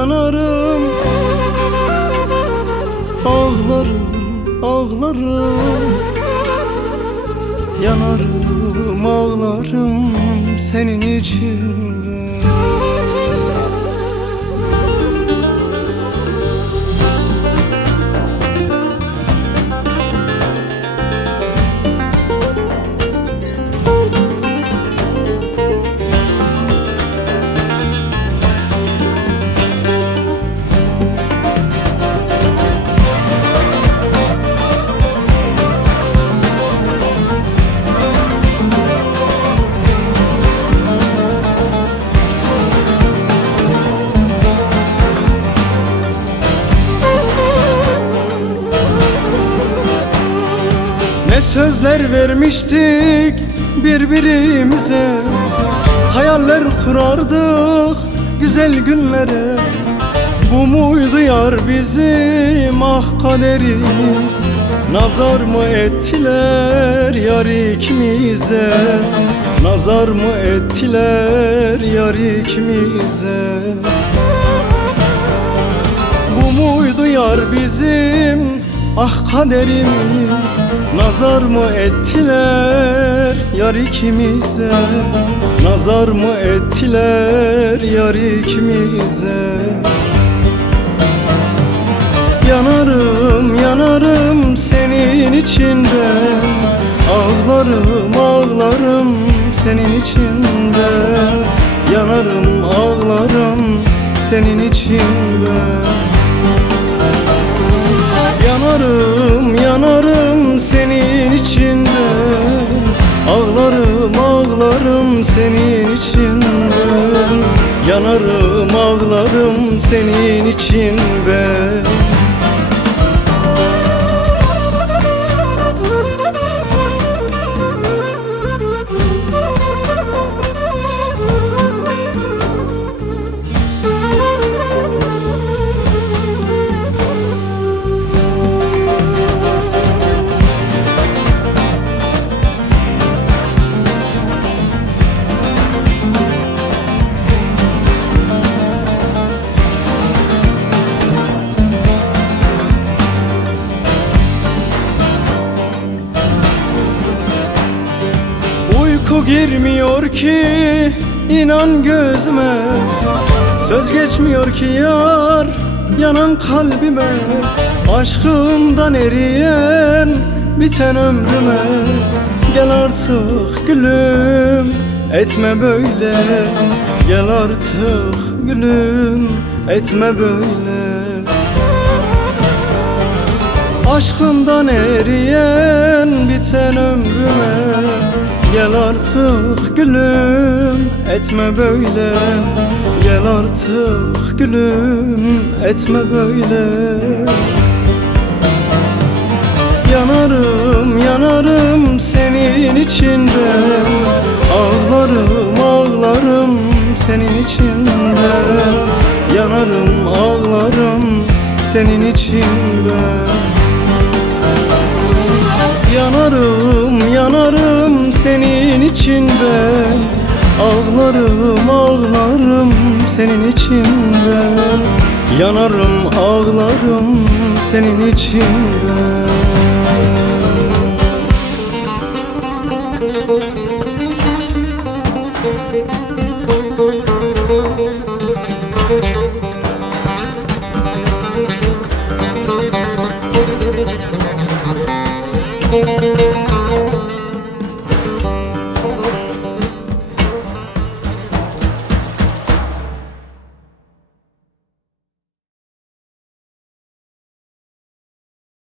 yanarım. Ağlarım, ağlarım, yanarım, ağlarım senin için ben. Ne sözler vermiştik birbirimize, hayaller kurardık güzel günlere. Bu muydu yar bizim ah kaderimiz? Nazar mı ettiler yar ikimize? Nazar mı ettiler yar ikimize? Bu muydu yar bizim ah kaderimiz? Nazar mı ettiler yar ikimize? Nazar mı ettiler yar ikimize? Yanarım, yanarım senin için ben. Ağlarım, ağlarım senin için ben. Yanarım, ağlarım senin için ben. Yanarım, yanarım senin için ben. Ağlarım, ağlarım senin için ben. Yanarım, ağlarım senin için ben. Uyku girmiyor ki inan gözüme, söz geçmiyor ki yar yanan kalbime. Aşkımdan eriyen biten ömrüme, gel artık gülüm etme böyle. Gel artık gülüm etme böyle. Aşkından eriyen biten ömrüme, gel artık gülüm etme böyle. Gel artık gülüm etme böyle. Yanarım, yanarım senin için ben. Ağlarım, ağlarım senin için ben. Yanarım, ağlarım senin için ben. Yanarım, yanarım senin için ben. Ağlarım, ağlarım senin için ben. Yanarım, ağlarım senin için ben.